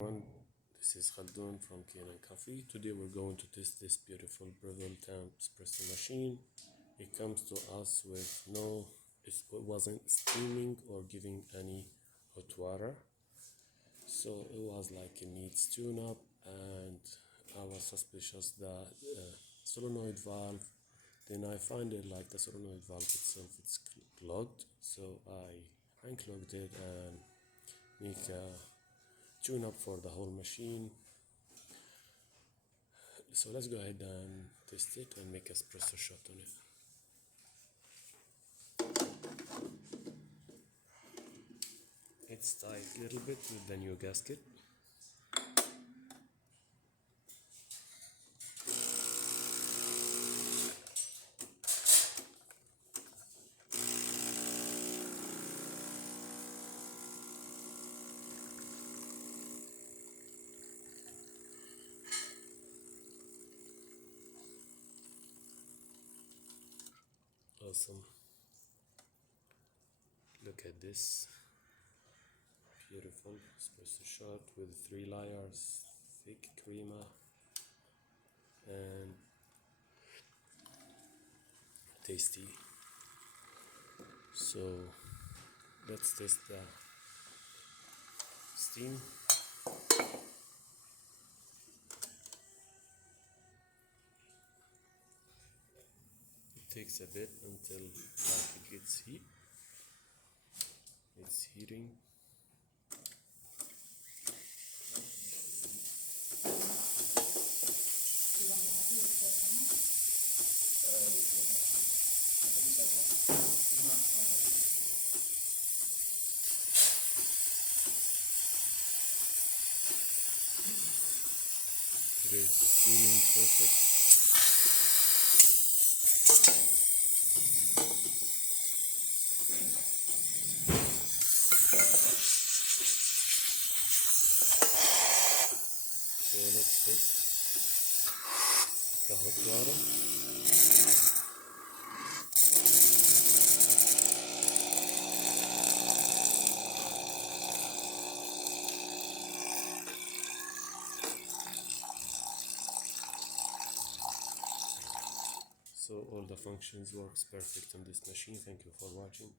Everyone, this is Khaldun from Kanen Coffee. Today we're going to test this beautiful Breville Temp espresso machine. It comes to us with it wasn't steaming or giving any hot water. So it was like it needs tune-up, and I was suspicious that solenoid valve. Then I find it like the solenoid valve itself it's clogged. So I unclogged it and make a tune up for the whole machine. So let's go ahead and test it and make espresso shot on it. It's tight a little bit with the new gasket. Awesome. Look at this beautiful espresso shot with 3 layers, thick crema, and tasty. So let's test the steam. It takes a bit until like it gets heat. It's heating. It is steaming perfect. So let's test the hot water. So all the functions works perfect on this machine. Thank you for watching.